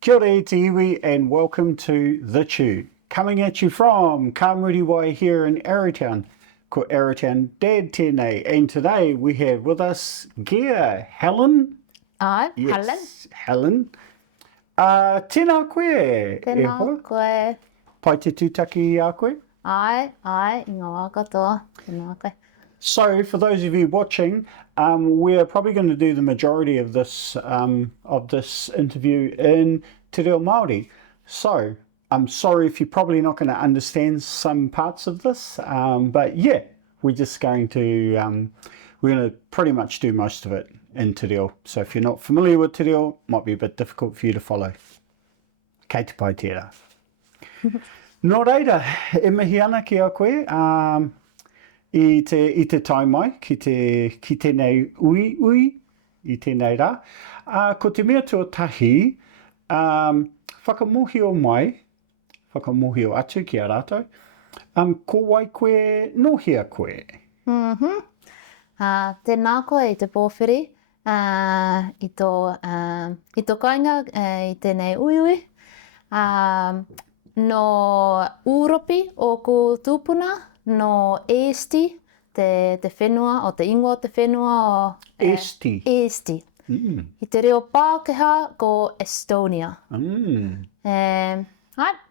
Kia ora te iwi and welcome to The Chew. Coming at you from Kāmuriwai here in Arrowtown. Ko Arrowtown Dad tēnei. And today we have with us Gea Hallen. Ai, Yes, Hallen. Tēnā koe. Tēnā koe. Pai te tūtaki a koe. Ai, i ngā wā katoa. Tēnā koe. So, for those of you watching, we're probably going to do the majority of this interview in te Reo Māori. So, I'm sorry if you're probably not going to understand some parts of this, but yeah, we're just going to pretty much do most of it in te reo. So, if you're not familiar with te reo, it might be a bit difficult for you to follow. Kei te pai tērā. Nō reira, e mihi ana ki a koe. I te tai mai, ki tēnei ui, i tēnei rā. Ko te mea tuatahi, whakamohio atu ki a rātou. Ko wai koe nohia koe? Tēnā koe i te pōwhiri, i tō kainga i tēnei uiui. No Ūropi o ko tūpuna, no Esti, te whenua, o te ingoa o te whenua o... Esti. Esti. I te reo Pākehā ko Estonia.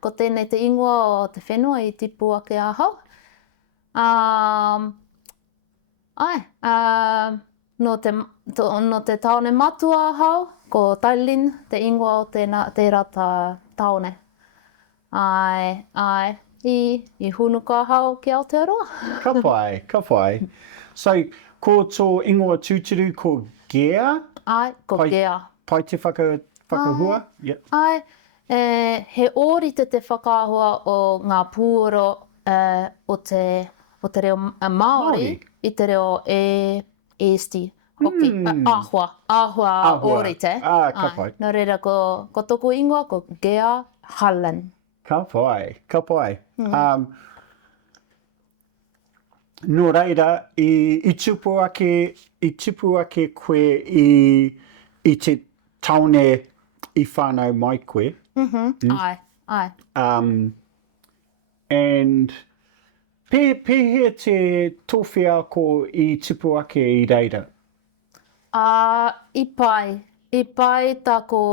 Ko tēnei te ingoa o te whenua i tipu ake ahau. No te taone matua ahau, ko Tailin, te ingoa o tērā taone. I hunuka hau ki Aotearoa. Ka pai. So, ko tō ingoa tūturu ko Gea? Ai, ko Gea. Pai te whakahua? Yep. Ai, he ōrite te whakahua o ngā pūoro o te reo Māori i te reo Esti. Āhua ōrite. Ka pai. Nō reira ko tōku ingoa ko Gea Hallen. Ka pai. Nō reira, i tupu ake koe i te taone i whānau mai koe. Ai. And pēhea te tōwhia ko i tupu ake i reira? I pai tāko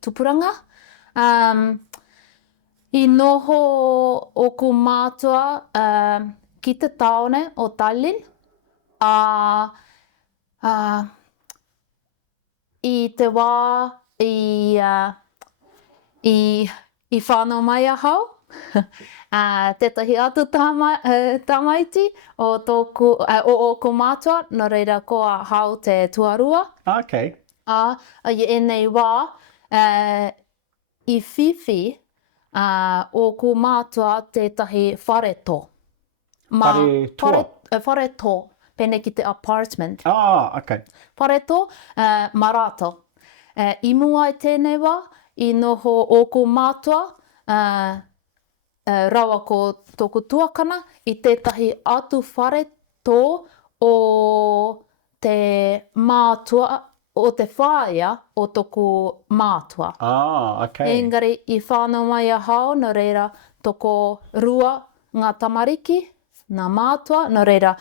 tupuranga. I noho o ku mātua ki te taone o Tailin. I te wā i whānau mai ahau. Tētahi atu tamaiti o ku mātua, nō reira ko ahau te tuarua. Okay. I nei wā i whiwhi o ku mātua tētahi whareto. Whareto, pēnei ki te apartment. Okay. Whareto, marato. I mua i tēnei wā, i noho o ku mātua, rawa ko tōku tuakana, i tētahi atu whareto o te mātua, o te whāia o tōku mātua. Okay. Engari, i whānau mai ahau, nō reira toko rua ngā tamariki, ngā mātua, nō reira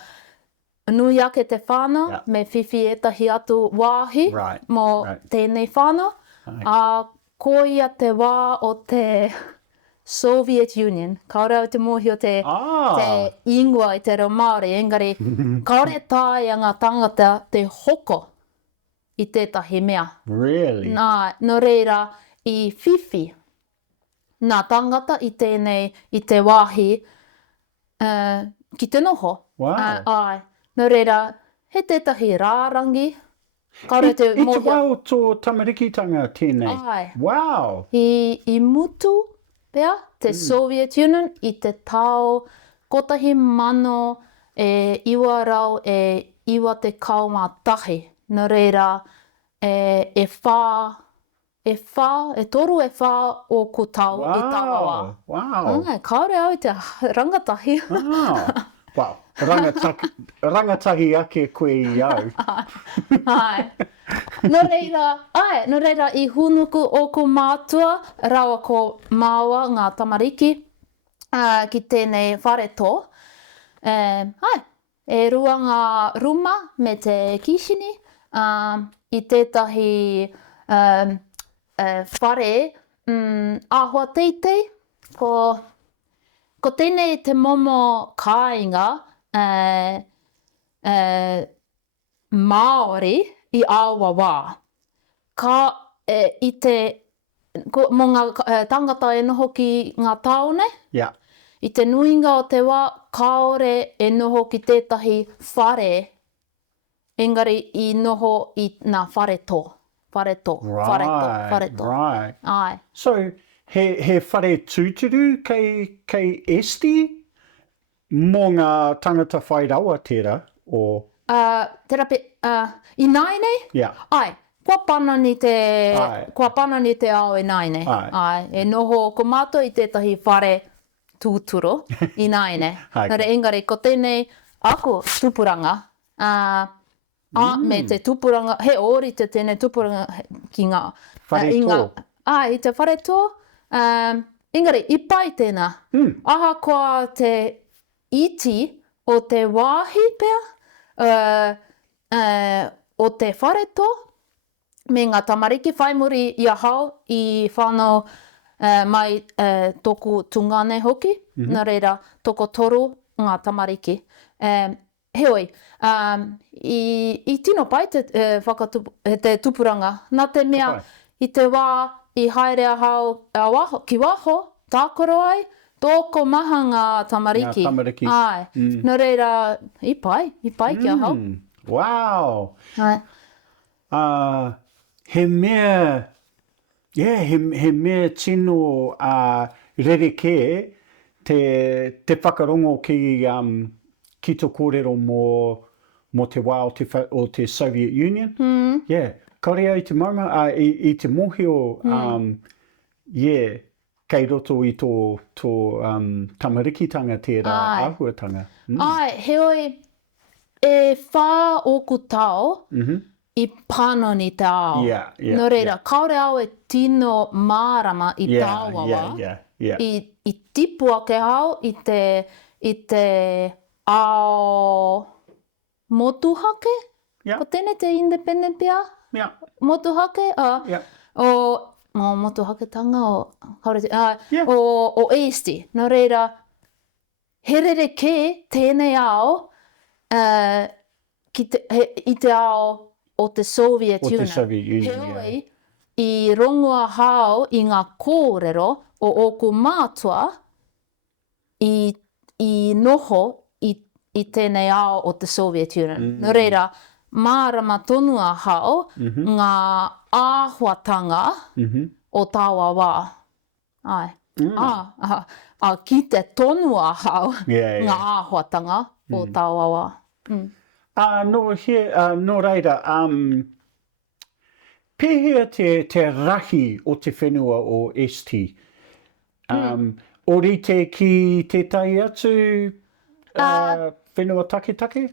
nui ake te whānau, me whiwhi etahi atu wāhi mō tēnei whānau. Ko ia te wā o te Soviet Union, kaore au te mohi o te ingoa i te Reo Māori, engari kaore tāia ngā tangata te hoko i tētahi mea. Really? Nō reira i whiwhi nā tangata i tēnei, i te wāhi ki te noho. Wow. Nō reira, he tētahi rārangi. Kaore te mohi. I te wā o tō tamarikitanga tēnei. Wow. I mutu pea, te Soviet Union, i te tau kotahi mano iwa rau iwa te kaumā tahi. Nō reira, e toru o ku tau i taua wā. Wow. Kaore au te rangatahi. Wow. rangatahi ake koe I au. Ai. No reira, I hunuku o ko mātua, rawa ko māua ngā tamariki, ki tēnei whare tō. E rua ngā ruma me te kishini, I tētahi whare āhuatanga, ko tēnei te momo kāinga Māori I awa wā. Mō ngā tangata e noho ki ngā tāone, Yeah. I te nuinga o te wā, kāore e noho ki tētahi whare, engari I noho I ngā whare tō. Whare tō. Right. Ai. So, he whare tūturu kei esti mō ngā tangata whai rawa tērā, o... I nainei? Yeah. Ai. Kua pānoni te ao e nainei. Ai. E noho ko mātua I tētahi whare tūturo I nainei. Nare engari, ko tēnei ako tupuranga, me te tupuranga, he ori te tēnei tupuranga ki ngā... Whare tō. I te whare tō. Engari, I pai tēnā. Ahakoa te iti o te wāhi pēr, o te whare tō, me ngā tamariki whai muri I ahau I whānau mai tōku tungane hoki, nā reira tōko toru ngā tamariki. Heoi, I tino pai te tupuranga, nā te mea I te wā I haere ahau ki waho, tākoro ai, tōko maha ngā tamariki. Ai, nā reira, I pai ki ahau. Wow! Ai. He mea tino rereke te whakarongo ki tō kōrero mō te wā o te Soviet Union. Yeah, kaore ai te marama, I te mōhio, kei roto I tō tamarikitanga tērā āhuatanga. Ai, heoi, e whā oku tau I pānoni te ao. Nō reira, kaore au e tino mārama I tāwawa. I tipu ake au I te ao motuhake? Ko tēnei te independent pia? Motuhake? O motuhake tanga o Easti. Nō reira, he rereke tēnei ao I te ao o te Soviet Union. Heoi, I rongua hao I ngā kōrero o oku mātua I noho I tēnei ao o te Soviet Union. Nō reira, mārama tonua hao ngā āhuatanga o tāua wā. Ai. Ki te tonua hao ngā āhuatanga o tāua wā. No reira, pēhea te rahi o te whenua o Esti. Orite ki te tai atu whenua taketake?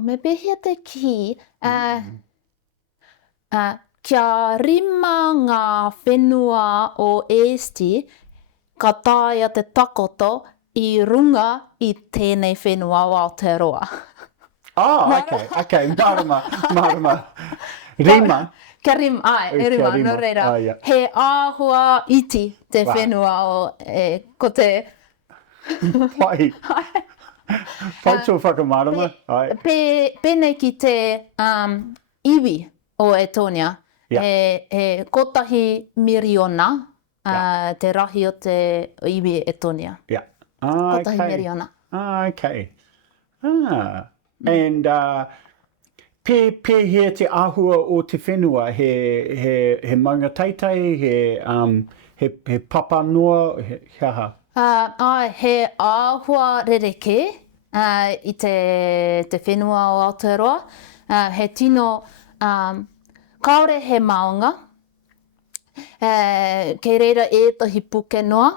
Me pēhea te ki, kia rima ngā whenua o Esti, ka tāia te takoto I runga I tēnei whenua o Aotearoa. Okay, marama. Rima? Kia rima, rima, no reira. He āhua iti te whenua o ko te... Pai tō whakamārama. Pēnei ki te iwi o Estonia, he kotahi miriona, te rahi o te iwi Estonia. Kotahi miriona. Okay. And pēhea te āhua o te whenua, he maunga teitei, he papa noa, he aha? He āhua rereke I te whenua o Aotearoa. He tino, kaore he maunga, kei reira ētahi puke noa,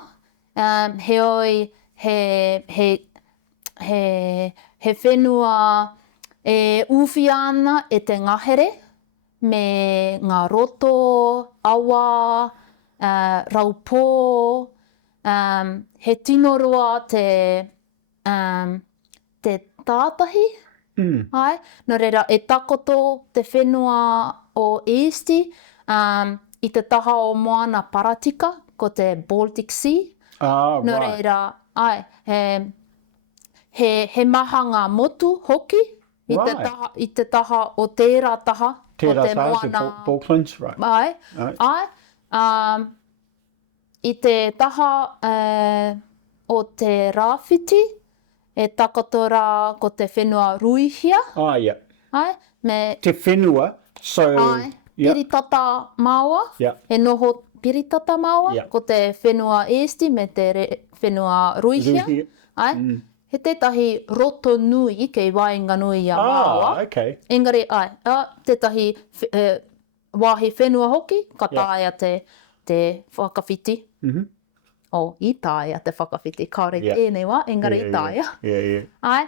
heoi he whenua e uwhi ana e te ngahere me ngā roto, awa, raupō, he tino roa te tātahi, ai? Nō reira, e takoto te whenua o Easti i te taha o moana Paratika, ko te Baltic Sea. Nō reira, ai, he maha ngā motu hoki i te taha o tērā taha o te moana. Falklands, right. I te taha o te rāwhiti, e takoto rā ko te whenua ruihia. Ai, me te whenua, so... Piritata māua, e noho piritata māua, ko te whenua Easti me te whenua ruihia. Ai, he tētahi roto nui kei waenga nui a māua. Engari, tētahi wāhi whenua hoki, ka tāia te whakawhiti. I tāia te whakawhiti, kaore tēnei wā, engari i tāia. Ai,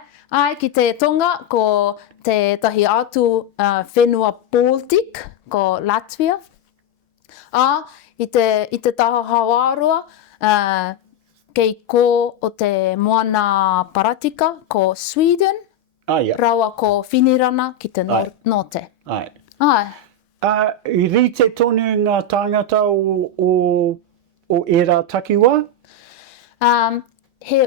ki te tonga, ko te tahi atu whenua Baltic, ko Latvia. I te taha hauārua, kei ko o te moana Paratika, ko Sweden, rawa ko Whinirana ki te note. I rite tonu ngā tāngata o era takiwā? He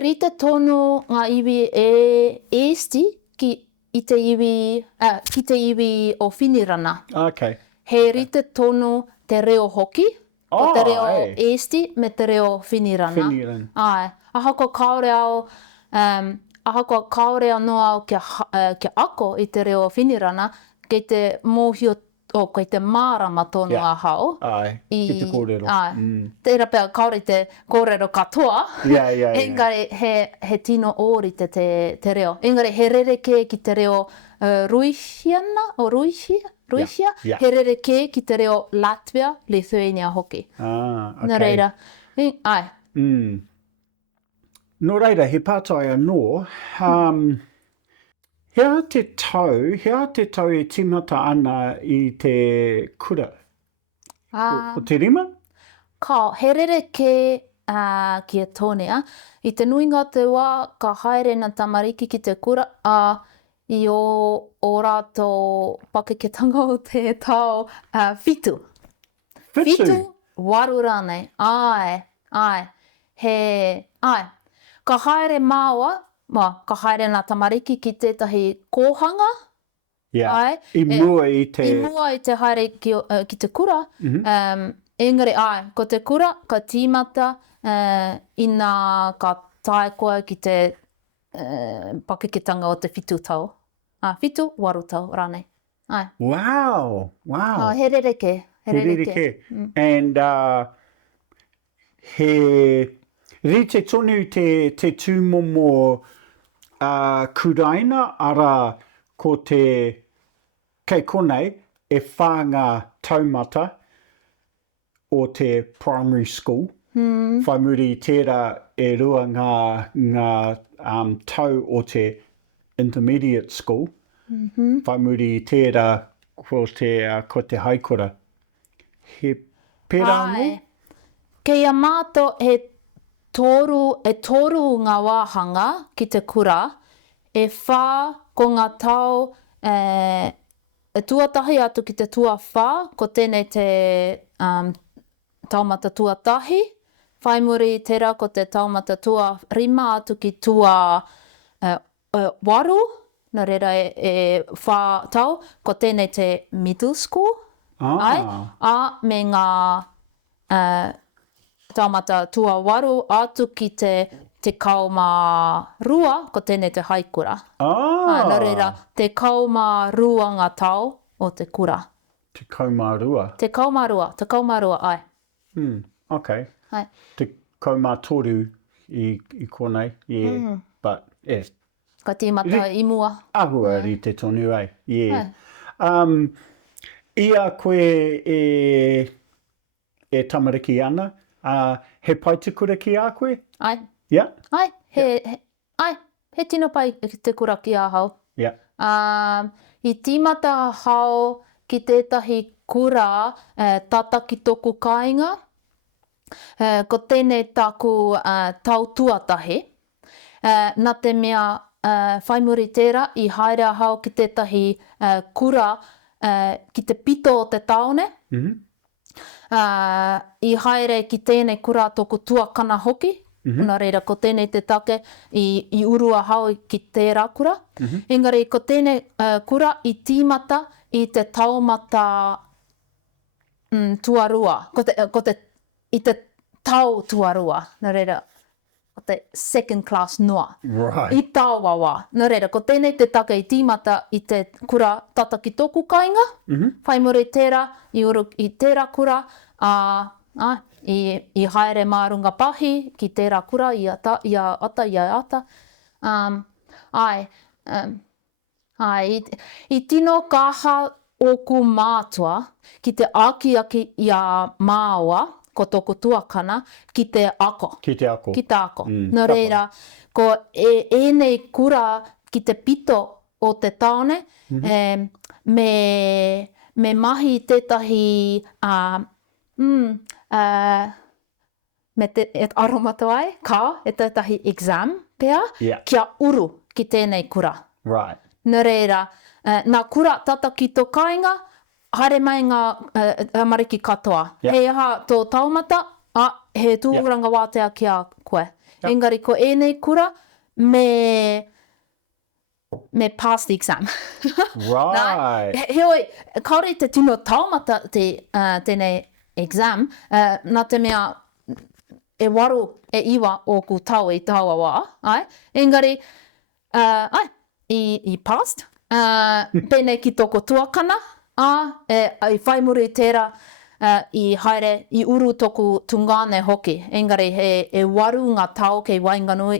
rite tonu ngā iwi e Easti ki te iwi o Whinirana. He rite tonu te reo hoki, ko te reo Easti me te reo Whinirana. Ahakoa kaore au, ahakoa kaore anō au kia ako i te reo Whinirana, kei te mōhio kei te mārama tonu a hao. Ki te kōrero. Tērā pēr kaore te kōrero katoa. Engari he tino ōri te reo. Engari he rereke ki te reo ruihiana, o ruihia. He rereke ki te reo Latvia, Lithuania hoki. Nō reira. Nō reira, he pātai anō. Hea te tau e timata ana i te kura? O te rima? He rereke ki e tōnea. I te nuinga te wā, ka haere na tamariki ki te kura, i o rātou pakeketanga o te tau whitu. Whitu waru rānei. Ka haere māua, ka haere nā tamariki ki tētahi kōhanga. I mua i te haere ki te kura. Engari, ko te kura, ka tīmata ina ka tae koe ki te pakeketanga o te whitu tau. Whitu, waru tau, rānei. Wow! He rereke. And he rite tonu te tūmomo kuraina, ara ko te kei konei e whānga taumata o te primary school. Whai muri tērā e rua ngā tau o te intermediate school. Whai muri tērā ko te haikura. He pērā anō? Kei a mātou he toru ngā wāhanga ki te kura, e whā ko ngā tau e tuatahi atu ki te tua whā, ko tēnei te taumata tuatahi, whai muri tērā ko te taumata tua rima atu ki tua waru, nā reira e whā tau, ko tēnei te middle school, me ngā taumata tua waru atu ki te kauma rua, ko tēnei te haikura. Nā reira, te kauma rua ngā tau o te kura. Te kauma rua? Te kauma rua, ai. Te kauma toru i konei, but yeah. Ka tīmata i mua. Ahua ri te tonu ai, Ia koe e tamariki ana, He pai te kura ki a koe? Ai. Yeah? Ai, he tino pai te kura ki a hau. Yeah. I tīmata hau ki tētahi kura tata ki tōku kāinga, ko tēnei tāku tau tuatahi. Nā te mea whai muri tērā i haere hau ki tētahi kura ki te pito o te taone. I haere ki tēnei kura tōku tuakana hoki. Nā reira, ko tēnei te take i urua hau ki tērā kura. Engari, ko tēnei kura i tīmata i te taumata tuarua. I te tau tuarua. Nā reira, ko te second class noa. Right. I tāwawa. Nā reira, ko tēnei te take i tīmata i te kura tata ki tōku kāinga. Whai muri tērā, i uru i tērā kura. I haere mārunga pahi ki tērā kura i ata. I tino kaha oku mātua ki te aki i a māua, ko tōku tuakana, ki te ako. Ki te ako. Ki te ako. Nā reira, ko enei kura ki te pito o te taone, me mahi tētahi me te aromata ai, tētahi exam pēhea, kia uru ki tēnei kura. Right. Nā reira, nā kura tata ki tō kāinga, haere mai ngā mariki katoa. Hei aha tō taumata, he tūranga wātea ki a koe. Engari, ko enei kura, me pass the exam. Right. Heoi, kaore te tino taumata tēnei exam, nā te mea e waru e iwa o ku tau i tāwawa, engari, i passed, pēnei ki tōko tuakana, i whai muri tērā, i haere, i uru tōku tungane hoki, engari, e waru ngā tau kei wainganui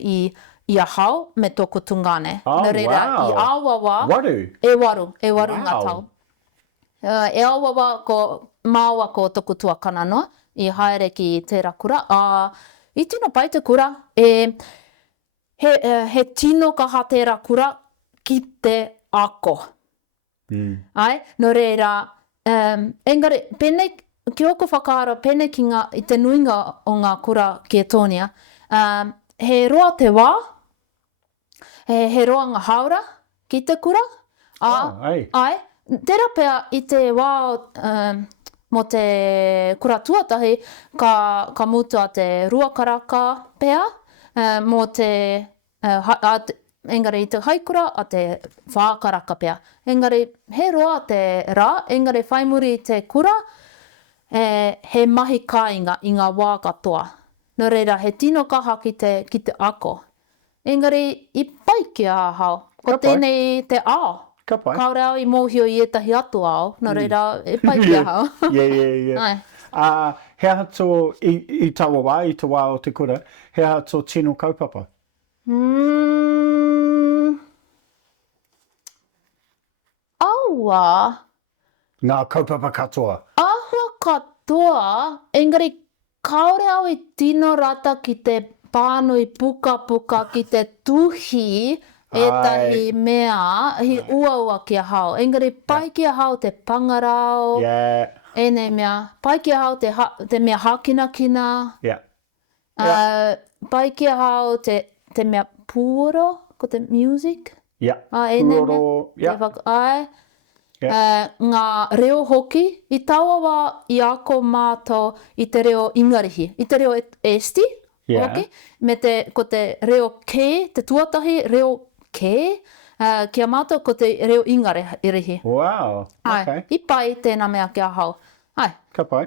i a hau me tōku tungane. Nā reira, i āwawa, Waru? E waru ngā tau. E āwawa ko māua ko tōku tuakana noa, i haere ki tērā kura. I tino pai te kura, he tino kaha tērā kura ki te ako. Nō reira, engari, pēnei, ki oko whakaaro, pēnei i te nuinga o ngā kura ki Estonia, he roa te wā, he roa ngā haura ki te kura. Tērā pēr i te wā mo te kura tuatahi, ka mutua te ruakaraka pēr, mo te, engari i te haikura a te whākaraka pēr. Engari, he roa te rā, engari whai muri i te kura, he mahi kāinga i ngā wā katoa. Nō reira, he tino kaha ki te ako. Engari, i pai ki a hau. Ko tēnei te ao. Ka pai. Kaore au i mōhio i etahi atu ao. Nō reira, e pai ki a hau. Yeah. He aha tō, i tawa wā, i te wā o te kura, he aha tō tino kaupapa? Aua. Ngā kaupapa katoa. Ahua katoa, engari kaore au i tino rata ki te pānui puka ki te tuhi, etahi mea, hi ua ki a hau. Engari, pai ki a hau te pangarau, enei mea. Pai ki a hau te mea hakinakina. Pai ki a hau te mea pūro, ko te music. Pūro, ngā reo hoki, i taua i ako mātou i te reo ingarihi, i te reo esti, hoki, ko te reo ke, te tuatahi reo ke, kia mātou ko te reo ingarihi. Wow, okay. I pai tēnā mea kia hau. Ka pai.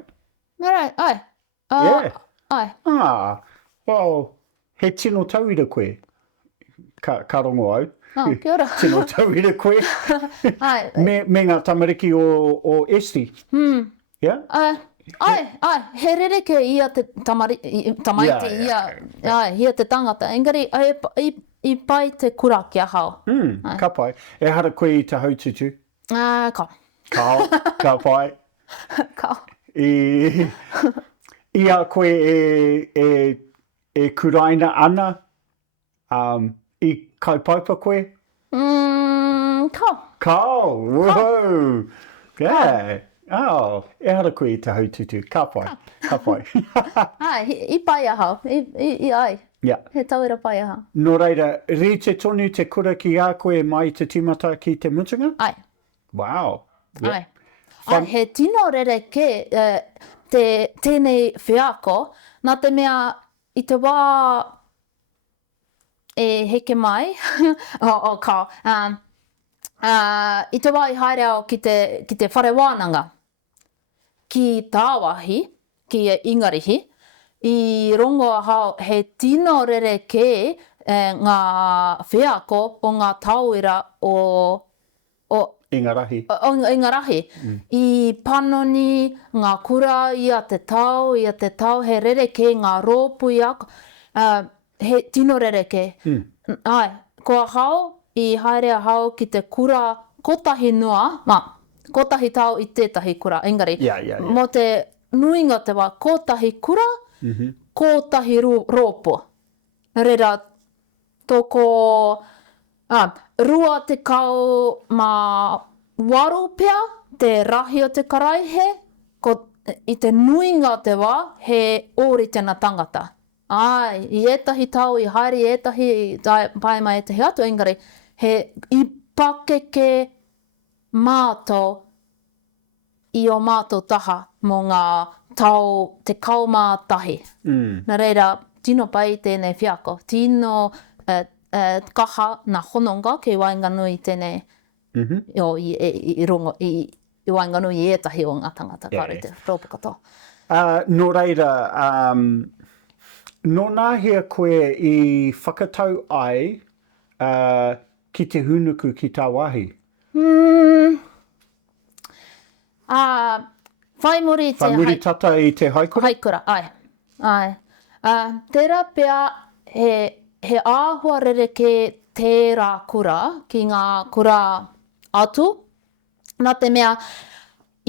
Well, he tino tauira koe, ka rongo au. Kia ora. Tino tauira koe. me ngā tamariki o esti. He rereke ia te tamaiti, ia te tangata. Engari, i pai te kura kia hau. Ka pai. E hara koe i te haututu? Ka pai. Ka. Ia koe e kuraina ana I kaupaupa koe? Kau. Kau, whoa! Yeah. Oh, e hara koe I te haututu. Ka pai. Ka pai. Ai, I pai ahau. I ai. Yeah. He tauira pai ahau. Nō reira, re te tonu te kura ki a koe mai te timata ki te mutunga? Ai. Wow. Yeah. Ai. Ai, he tino rereke tēnei wheako, nā te mea I te wā e heke mai, kau, I te wā I haere au ki te whare wānanga, ki tāwahi, ki e ingarihi, I rongo ahau he tino rereke ngā wheako o ngā tauira o Engarahi. Engarahi. I pānoni, ngā kura, ia te tau, he rereke, ngā rōpu i ako, he tino rereke. Ai, kua hau, I haere hau ki te kura kotahi nua, kotahi tau I tētahi kura, engari. Yeah. Mo te nuinga te wā, kotahi kura, kotahi rōpu. Reira, toko... rua te kau mā waru pea, te rahi o te karaihe, I te nuinga te wā, he ori tēnā tangata. Ai, I etahi tau, I haere etahi, pai mai etahi atu engari, he I pakeke mātou I o mātou taha mō ngā tau te kaumātahi. Nā reira, tino pai tēnei wheako, tino kaha nā hononga ke wainganui tēnei I rongo I wainganui I etahi o ngā tangata kāre te rōpu katoa. Nō reira, nō nāhia koe I whakatau ai ki te hunuku ki tā wahi? Whai muri te Whai tata I te haikura? Haikura, ai. Tērā pea he āhua rereke tērā kura ki ngā kura atu. Nā te mea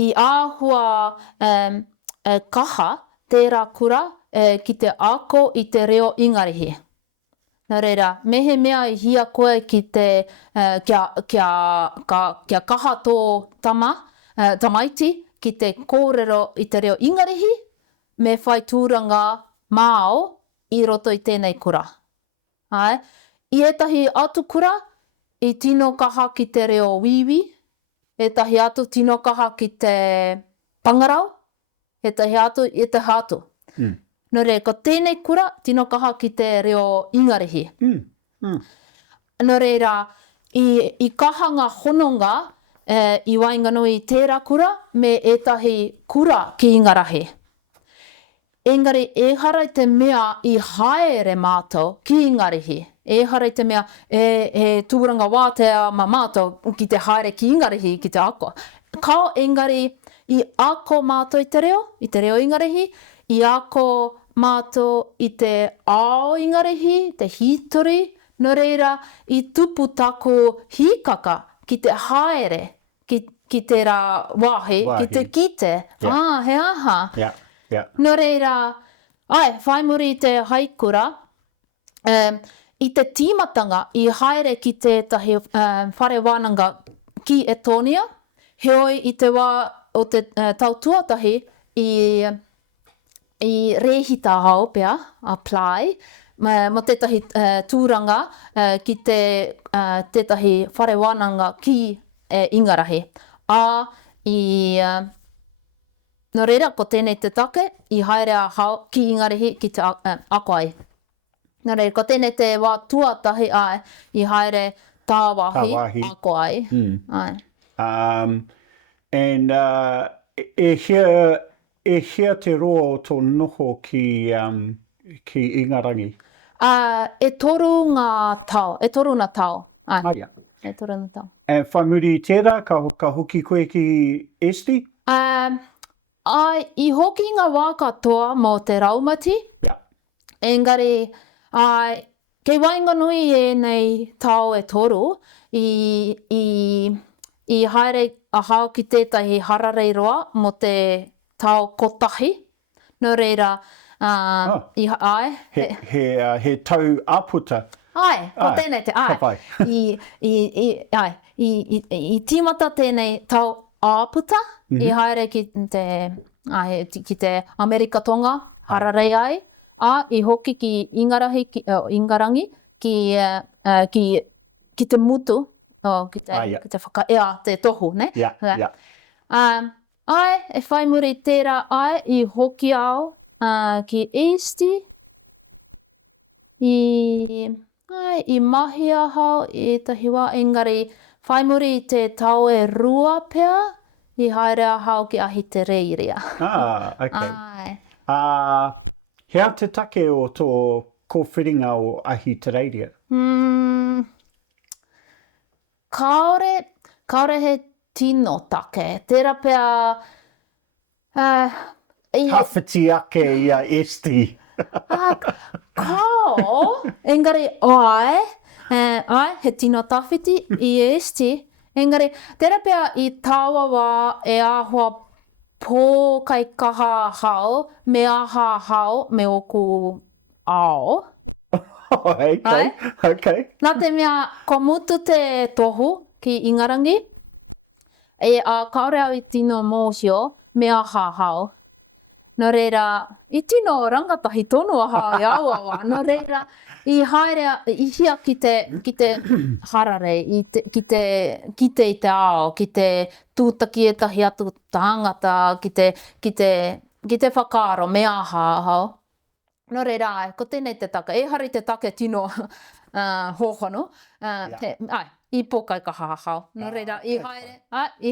I āhua kaha tērā kura ki te ako I te reo ingarihi. Nā reira, mehe mea I hia koe ki te kia kaha tō tamaiti ki te kōrero I te reo ingarihi me whai tūranga māo I roto I tēnei kura. Ai, I etahi atu kura, I tino kaha ki te reo wiwi, etahi atu tino kaha ki te pangarau, etahi atu. Nō re, ko tēnei kura, tino kaha ki te reo ingarihi. Nō reira, I kaha ngā hononga, I wainganui tērā kura, me etahi kura ki ingarahi. Engari, e hara te mea I haere mātou ki ingarihi. E hara te mea e tūranga wātea ma mātou ki te haere ki ingarihi ki te Ahakoa. Kao engari I ako mātou I te reo ingarihi, I ako mātou I te ao ingarihi, te hitori, nō reira I tupu taku hīkaka ki te haere, ki tērā wāhi, ki te kite. Yeah. He aha. Yeah. Nō reira, whai muri te haikura, I te tīmatanga I haere ki tētahi whare wānanga ki Estonia, heoi I te wā o te tautuatahi I rehita hau pea, apply, mo tētahi tūranga ki tētahi whare wānanga ki ingarahi. Nō reira, ko tēnei te take, I haere a hau ki ingarihi ki te akoai. Nō reira, ko tēnei te wā tuatahi ai, I haere tāwahi. Akoai. And e hea te roa o tō noho ki ingarangi? E toru ngā tau. E toru ngā tau. E toru ngā tau. And whai muri tērā, ka hoki koe ki esti? I hoki ngā wā katoa mō te raumati. Engari, kei wainganui nei tau e toru, I haere a hau ki tētahi harareiroa mo te tau kotahi. No reira, He tau āputa. Ai, ko tēnei te ai. Ka pai. I tīmata tēnei tau āputa, i haere ki te Amerika tonga, hararei ai, i hoki ki ingarangi, ki te mutu, ki te whakaea, te tohu, ne? Ai, e whai muri tērā ai, i hoki au, ki Easti, i mahi ahau, i tahi wā, engari, whai muri i te tau e rua pea, i haere ahau ki Aotearoa. Okay. Hea te take o tō kōwhiringa o Aotearoa? Kaore he tino take. Tērā pea... Hawhiti ake i a Easti. Engari, he tino tawhiti i Easti. Engari, tērā pea i tāua wā e āhua pō kai kaha hau, me aha hau, me oku ao. Okay. Nā te mea, ko mutu te tohu ki ingarangi, kaore au i tino mōhio, me aha hau. Nō reira, i tino rangatahi tonu aha i awawa. Nō reira, i haere, i hia ki te harare, ki te i te ao, ki te tūtaki e tahi atu tāngata, ki te whakaaro, me aha hau. Nō reira, ko tēnei te take. E hari te take tino hōhonu. I pōkai ka hahau. Nō reira, i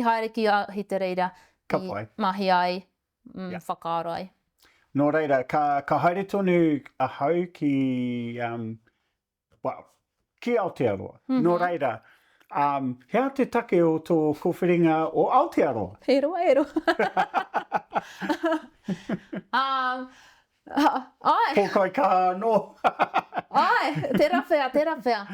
haere ki Aotearoa, i mahi ai, whakaaro ai. Nō reira, ka haere tonu ahau ki, ki Aotearoa. Nō reira, hea te take o tō kōwhiringa o Aotearoa? Ero. Pōkai ka anō. Tērā whea.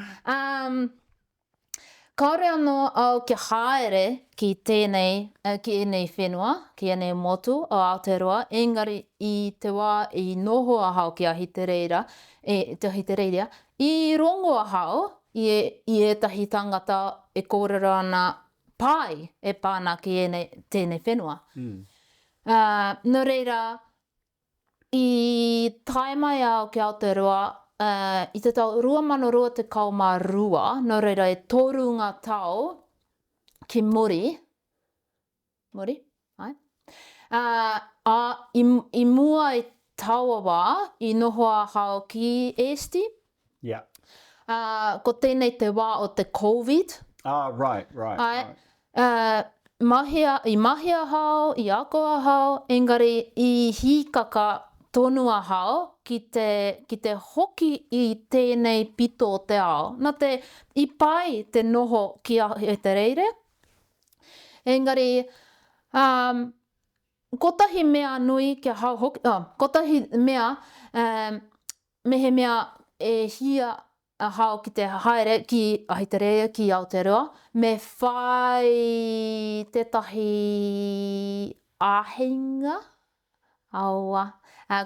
Kaore anō au ki haere ki enei whenua, ki enei motu o Aotearoa, engari i te wā i noho ahau ki Aotearoa, i rongo ahau i etahi tangata e kōrero ana pai e pāna ki tēnei whenua. Nō reira, i tae mai au ki Aotearoa, i te tau 2022, nō reira e toru ngā tau ki muri, i mua i taua wā, i noho ahau ki Easti. Ko tēnei te wā o te COVID. Right. I mahi ahau, i Ahakoa ahau, engari i hīkaka tonu ahau ki te hoki i tēnei pito o te ao. Nā i pai te noho ki Aotearoa. Engari, kotahi mea nui kia hau hoki, kotahi mea, mehe mea e hia ahau ki te haere ki Aotearoa, ki Aotearoa, me whai tētahi āheinga,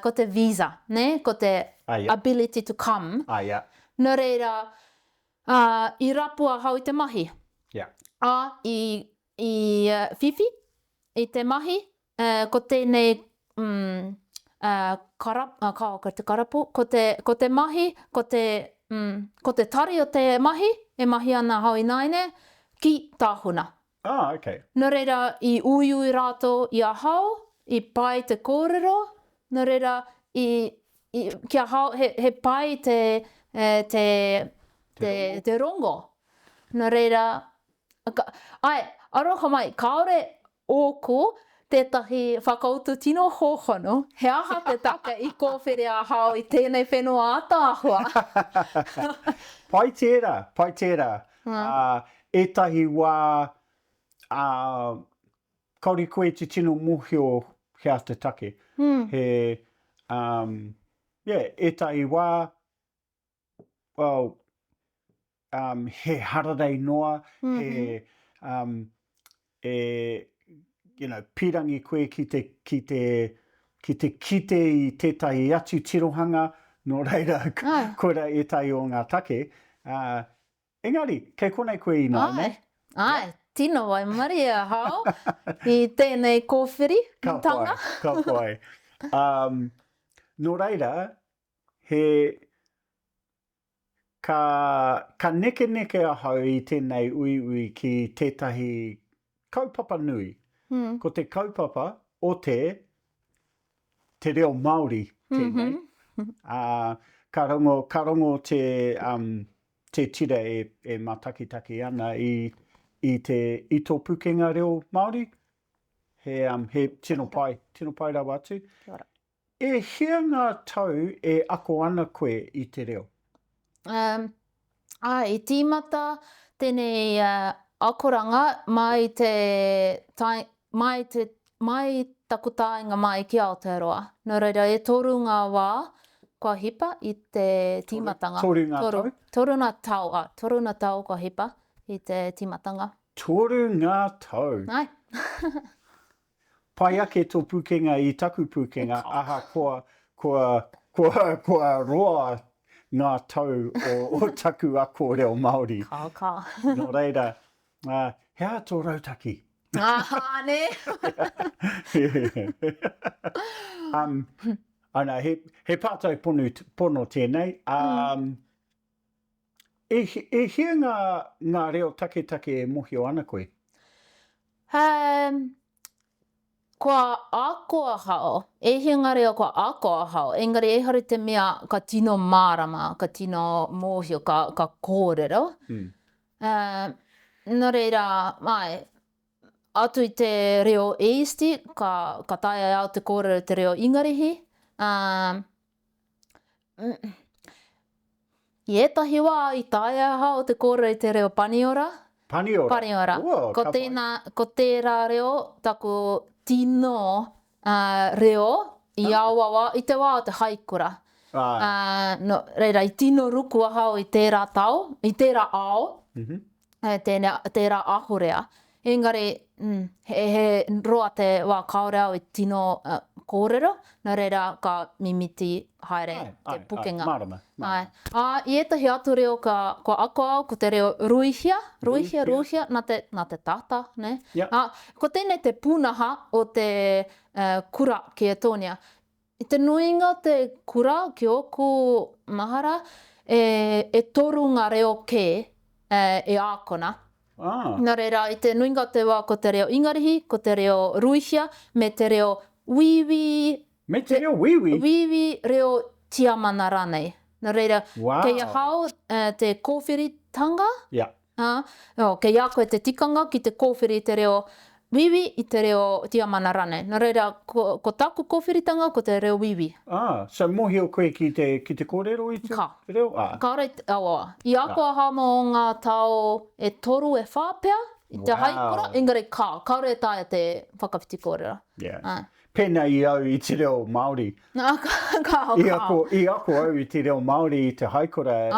ko te visa, ne? Ko te ability to come. Nō reira, i rapu ahau i te mahi. I whiwhi, i te mahi, ko tēnei karapu, ko te mahi, ko te tari o te mahi, e mahi ana hau i naine, ki tāhuna. Nō reira, i uiu i rātou i ahau, i pai te kōrero, nō reira, kia hau, he pai te rongo. Nō reira, aroha mai, kaore ōku tētahi whakautu tino hōhonu, he aha te take i kōwhiri ahau i tēnei whenua ātāhua. Pai tērā. Etahi wā, kauri koe te tino mōhio hea te take. Etahi wā, he hararei noa, pirangi koe ki ki te kite I tētahi atu tirohanga, no reira, koera e tai o ngā take. Engari, kei konei koe I nā, ne? Ai, tino wai mari e hao, I tēnei kōwhiri, tanga. Ka pai. No reira, ka neke ahau I tēnei uiui ki tētahi kaupapa nui. Ko te kaupapa o te reo Māori tēnei. Ka rongo te tira e matakitaki ana I tō pukenga reo Māori. He tino pai rau atu. E hea ngā tau e ako ana koe I te reo? I tīmata tēnei akoranga mai taku tāenga mai ki Aotearoa. Nō reira, e toru ngā wā kua hipa I te tīmatanga. Toru ngā tau? Toru ngā tau kua hipa I te tīmatanga. Toru ngā tau? Ai. Pai ake tō pukenga I taku pukenga, Ahakoa, kua roa ngā tau o taku ako reo Māori. Ka. Nō reira, hea tō rautaki. Ne? Ana, he pātai pono tēnei. E hea ngā reo taketake e mohio ana koe? Kua Ahakoa hao, e hinga reo kua Ahakoa hao, engari e hori te mea ka tino mārama, ka tino mōhio, ka kōrero. Nō reira, atu I te reo Easti, ka taia au te kōrero te reo ingarihi. I etahi wā I taia hao te kōrero I te reo paniora. Paniora. Ko tērā reo, taku tino reo I awawa, I te wā o te haikura. No, reira, I tino ruku ahau I tērā tau, I tērā ao, tērā ahurea. Engari, he roa te wā kaore au I tino kōrero, no reira ka mimiti haere te pukenga. Mārama. I etahi atu reo kua ako au, ko te reo ruihia, nā te tata, ne? Ko tēnei te pūnaha o te kura ki Estonia. I te nuinga te kura ki oku mahara, e toru ngā reo kē e ākona. Nā reira, I te nuinga te wā ko te reo ingarihi, ko te reo ruihia, me te reo wiwi. Me te reo wiwi? Wiwi reo tiamana ranei. Nā reira, kei ahau te kōwhiritanga. Kei a koe te tikanga ki te kōwhiri te reo wiwi I te reo tiamana rane. Nā reira, ko taku kōwhiritanga ko te reo wiwi. So mohio koe ki te kōrero I te reo? Ka rei awa. I ako aha mo ngā tau e toru e whāpea, I te haikura, engari ka rei taia te whakawhiti kōrero. Pēnā I au I te reo Māori. I ako au I te reo Māori I te haikura.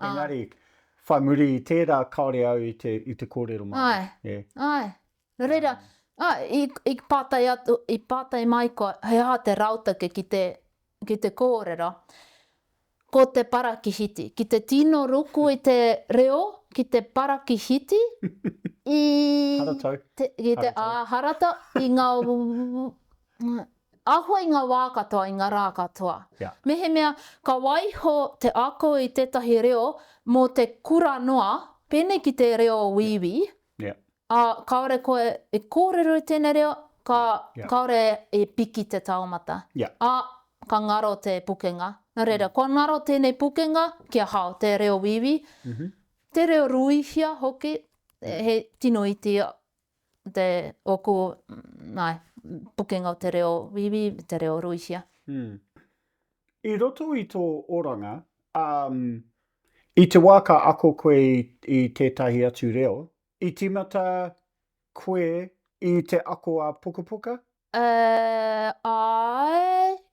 Engari, whai muri I tērā kaore au I te kōrero Māori. Nā reira, I pātai mai koa, hea te rautake ki te kōrero, ko te parakihiti. Ki te tino ruku I te reo, ki te parakihiti, Haratau. Ki te harata, I ngā ahua I ngā wā katoa, I ngā rā katoa. Mehe mea, ka waiho te ako I tētahi reo, mō te kura noa, pēnei ki te reo wiwi, kaore koe e kōrero I tēnei reo, kaore e piki te taumata. Ka ngaro te pukenga. Nā reira, ko ngaro tēnei pukenga, kia hao te reo wiwi. Te reo ruihia hoki, he tino iti te oku pukenga o te reo wiwi, te reo ruihia. I roto I tō oranga, I te wā ka ako koe I tētahi atu reo, I tīmata koe I te ako a pukapuka? Ai,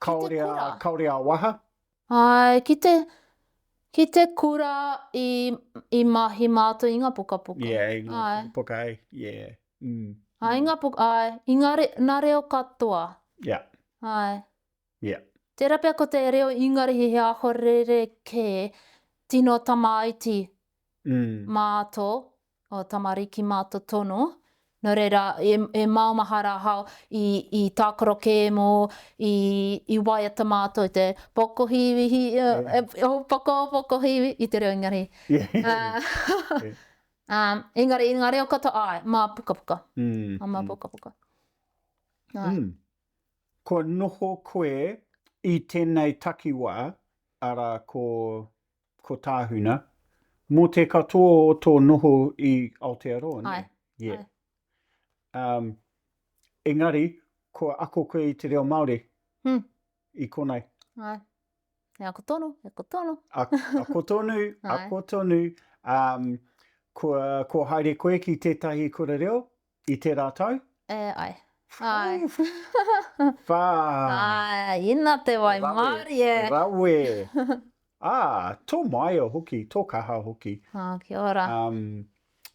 Kaore a waha? Ai, ki te kura I mahi mātou I ngā pukapuka. I ngā pukapuka, Ai, ngā pukapuka, ai, I ngā reo katoa. Ai. Yeah. Tērā pia ko te reo ingarihi he aho rereke tino tamaiti mātou, o tamariki mātou tonu. Nō reira, e maumahara hao i tākaro kēmo, i waiata mātou, i te pokohiwi, pokohiwi, i te reo ingarihi. Engari o kata ai, mā pukapuka. Mā pukapuka. Ko noho koe i tēnei takiwā, ara ko tāhuna, mō te katoa o tō noho i Aotearoa, ne? Ai. Yeah. Engari, ko ako koe i te reo Māori, i konei. Ai. E ako tonu. Ako tonu. Ko haere koe ki tētahi kōrero i te rātou? Ai. Ai. Ai, ina te wai Māori e. Rawe. Tō maia hoki, tō kaha hoki. Kia ora.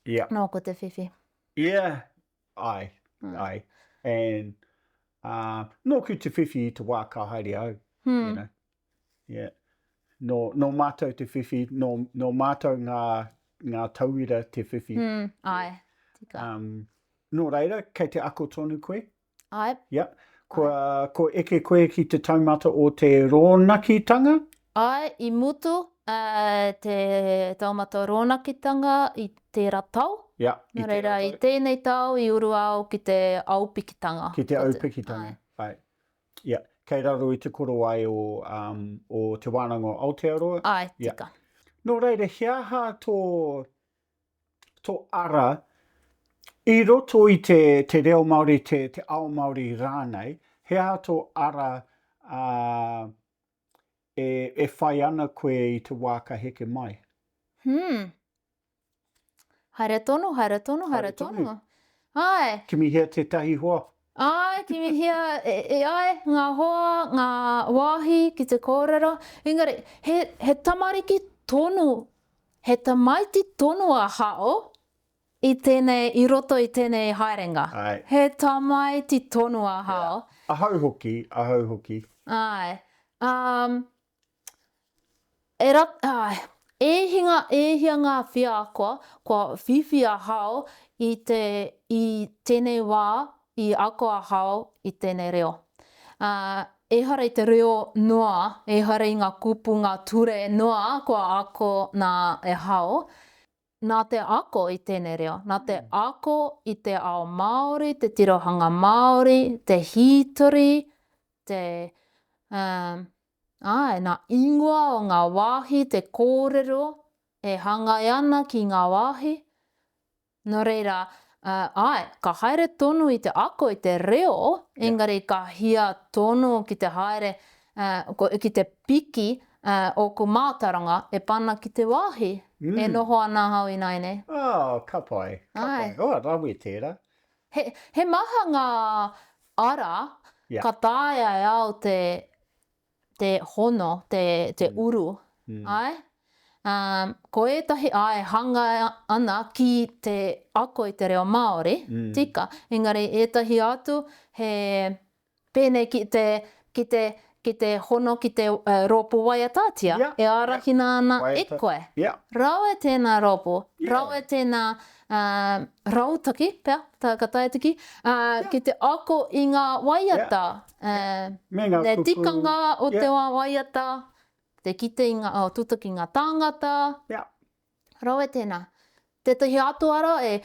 Yeah. Nō ko te whiwhi. Yeah. Ai. And nō ku te whiwhi i te wā ka haere au. You know? Yeah. No mātou te whiwhi, no mātou ngā tauira te whiwhi. Ai. Tika. Nō reira, kei te ako tonu koe? Ai. Yeah. Ko eke koe ki te taumata o te rōnakitanga? Ai, i mutu te taumata rōnakitanga i te rātou. Yeah. Nō reira, i tēnei tau, i uru au ki te aupikitanga. Ki te aupikitanga. Ai. Yeah. Kei raro i te koro ai o te wānanga o Aotearoa. Ai, tika. Nō reira, hea ha tō ara, i roto i te reo Māori, te ao Māori rānei, hea tō ara e whai ana koe i te wā ka heke mai? Haere tonu. Ai. Kimi hea te tahi hoa? Ai, kimi hea ai, ngā hoa, ngā wāhi ki te kōrero. Engari, he tamariki tonu, he tamaiti tonu a hao i roto i tēnei haerenga. Ai. He tamaiti tonu a hao. Ahau hoki. Ai. E hia ngā wheako, kua whiwhi a hao i tēnei wā, i ako a hao i tēnei reo. Ehara i te reo noa, ehara i ngā kupu, ngā ture noa, kua ako nā e hao. Nā te ako i tēnei reo, nā te ako i te ao Māori, te tirohanga Māori, te hītori, nā ingoa o ngā wāhi, te kōrero, e hangai ana ki ngā wāhi. Nō reira, ka haere tonu i te ako i te reo, engari ka hia tonu ki te haere, ki te piki o ku mātaranga e pana ki te wāhi. E noho ana hau i naine. Ka pai. Rawe tērā. He maha ngā ara, ka tāia e au te hono, te uru. Ai? Ko etahi hanga ana ki te ako i te reo Māori, tika. Engari, etahi atu he pēnei ki te hono ki te rōpu waiatatia, e arahina ana e koe. Rau e tēnā rōpu, rau e tēnā rautaki, pēa, ka taitaki, ki te ako i ngā waiata. Te tikanga o te waiata, te kite i ngā tutaki ngā tāngata. Rau e tēnā. Tētahi atu ara e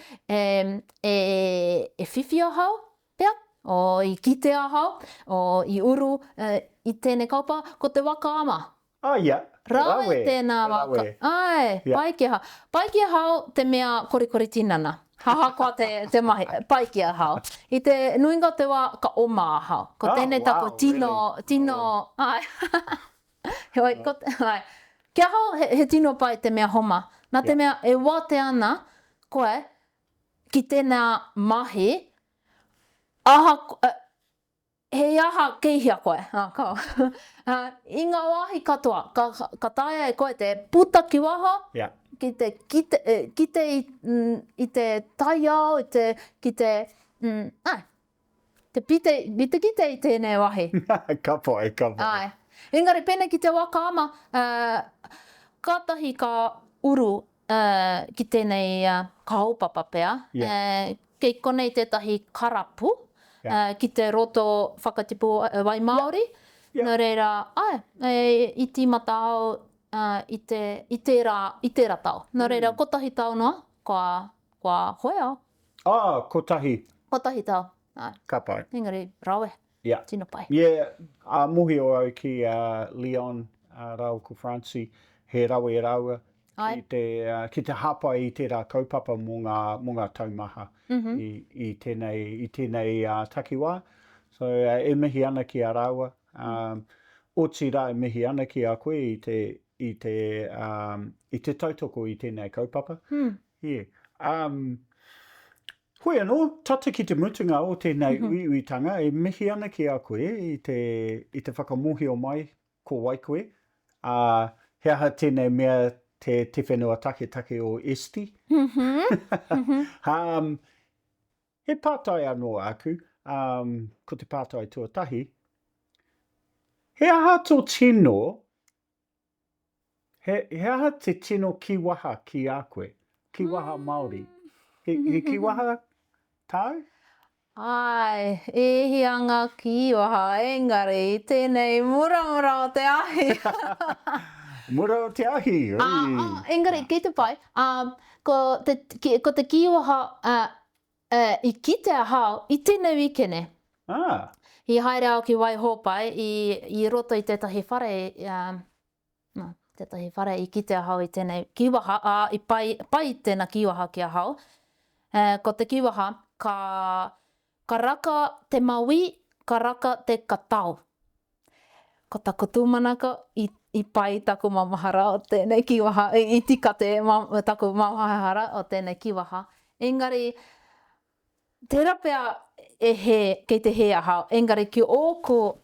whiwhi a hao, pēa, o i kite a hao, o i uru i tēnei kaupa, ko te whakaama. Rau e tēnā waka. Ai, paiki a hao te mea korikori tinana. Ahakoa te mahi, paiki a hao. I te nuinga te wā ka oma a hao. Ko tēnei tako tino, ai. Kia hao he tino pai te mea homa. Nā te mea e wate ana koe ki tēnā mahi, he aha keihia koe. I ngā wāhi katoa, ka taia e koe te putaki waha, ki te kite i te taiao, ki te te pite I tēnei wahi. Ka pai. Ai. Engari, pēnei ki te wakaama, kātahi ka uru ki tēnei kaupapa pēa. Kei konei tētahi karapu, ki te roto whakatipu wai Māori. Nō reira, I tīmata au I tērā tau. Nō reira, kotahi tau noa, kua hoea. Kotahi. Kotahi tau. Ka pai. Engari, rawe. Tino pai. Muhi o au ki Leon, rau ko Franci, he rawe raua. Ki te hapa I tērā kaupapa mō ngā taumaha I tēnei takiwā. So e mihi ana ki a raua. Oti rā e mihi ana ki a koe I te tautoko I tēnei kaupapa. Hoi anō, tata ki te mutunga o tēnei uiuitanga e mihi ana ki a koe I te whakamohi o mai ko waikoe. He aha tēnei mea te whenua taketake o Esti. He pātai anō aku, ko te pātai tuatahi. He aha tō tino, he aha te tino kiwaha ki a koe, kiwaha Māori. He kiwaha tau? Ai, hianga kiwaha, engari, tēnei muramura o te ahi. Mura o te ahi. Engari, ki te pai, ko te kiwaha I kite a hao, I tēnei wikene. I haere au ki wai hōpai I roto I tētahi whare, tētahi whare I kite a hao I tēnei kiwaha, I pai tēnā kiwaha ki a hao. Ko te kiwaha, ka raka te maui, ka raka te katau. Ko taku tūmanaka I pai taku mamahara o tēnei kiwaha, I tika te taku mamahara o tēnei kiwaha. Engari, tērā pēa kei te he aha, engari ki ōko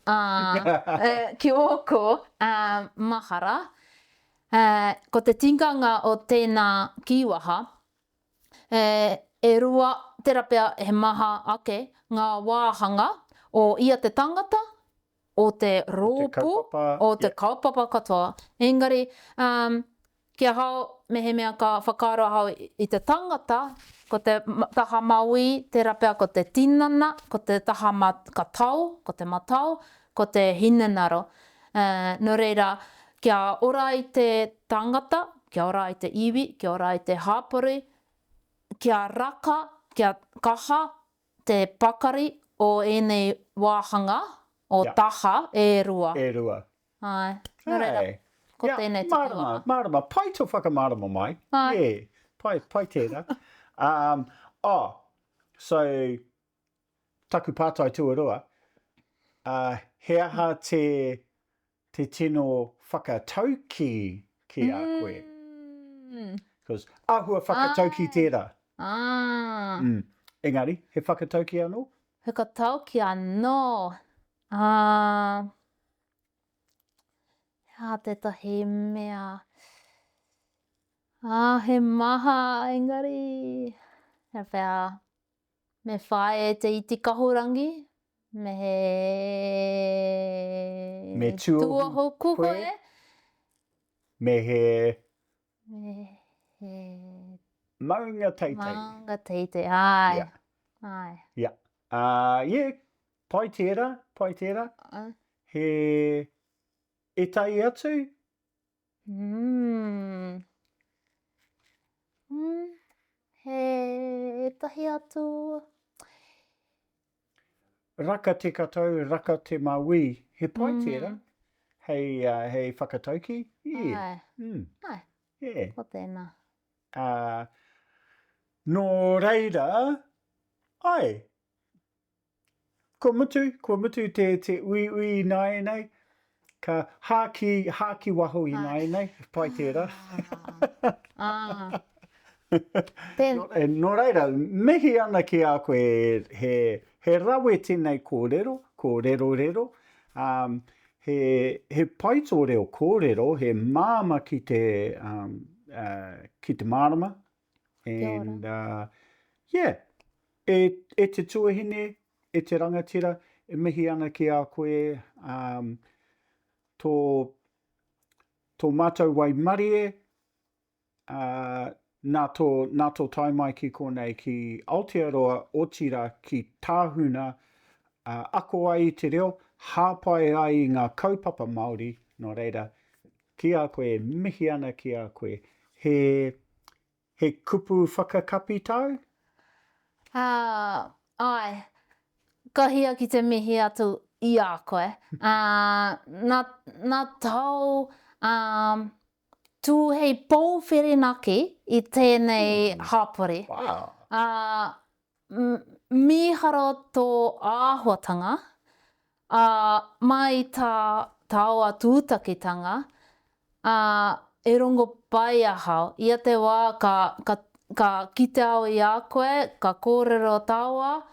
mahara, ko te tinganga o tēnā kiwaha, e rua, tērā pēa he maha ake, ngā wāhanga o ia te tangata, o te rōpu, o te kaupapa katoa. Engari, kia hao, mehe mea ka whakaaro hao I te tangata, ko te taha maui, tērā pēa ko te tinana, ko te taha katau, ko te matau, ko te hinenaro. Nō reira, kia ora I te tangata, kia ora I te iwi, kia ora I te hāpori, kia raka, kia kaha, te pakari o ēnei wāhanga, o taha, e rua. E rua. Ai, nō reira, ko tēnei te kiwaha. Mārama, pai tō whakamārama mai. Pai tērā. So, taku pātai tuarua, he aha te tino whakatauki ki a koe. Because āhua whakatauki tērā. Engari, he whakatauki anō? Whakatauki anō. Tētahi mea. He maha, engari. He whea, me whae te iti kahurangi, me tuahoku koe. Me he maunga teitei. Maunga teitei, ai. Pai tērā. He etai atu? He etahi atu. Raka te katau, raka te maui. He pai tērā. Hei whakatauki? Ai, ko tēnā. Nō reira, ko mutu te ui nai nei, ka hāki waho I nai nei, pai tērā. Nō reira, mihi ana ki a koe he rawe tēnei kōrero. He paito reo kōrero, he māma ki te mārama. And, e te tuahine, e te rangatira, e mihi ana ki a koe tō mātou wai marie, nā tō taimai ki konei ki Aotearoa o tira ki tāhuna, ako ai te reo, hāpai ai i ngā kaupapa Māori, nō reira, ki a koe, mihi ana ki a koe, he kupu whakakapi tau? Ai, kahia ki te mihi atu i a koe. Nā tau tū hei pōwhirinaki i tēnei hapori. Wow. Miharo tō āhuatanga, mai tā taua tūtakitanga, e rongo pai ahau. Ia te wā ka kite au i a koe, ka kōrero taua,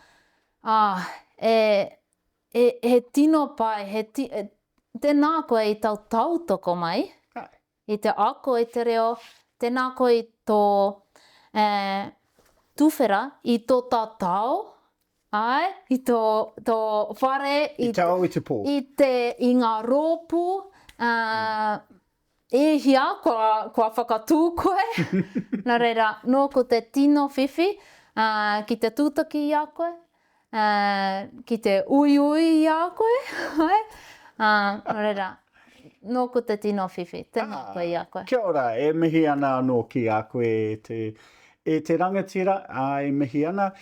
he tino pai, tēnā koe i tau tautoko mai, i te ako i te reo, tēnā koe i tō tuwhera, i tō tātou, i tō whare, I te au i te pō. i ngā rōpū, e hia, kua whakatū koe. Nā reira, nō ko te tino whiwhi, ki te tūtaki i a koe, ki te uiui i a koe. Nā reira, nō ko te tino whiwhi, tēnā koe i a koe. Kia ora, e mihi ana anō ki a koe e te rangatira, e mihi ana.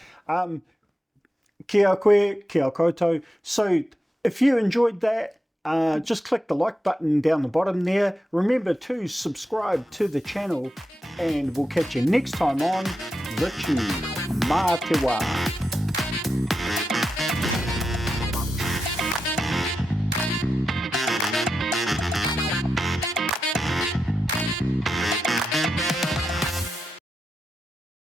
Kia koe, kia koutou. So, if you enjoyed that, just click the like button down the bottom there. Remember to subscribe to the channel, and we'll catch you next time on The Tune. Mā te wā.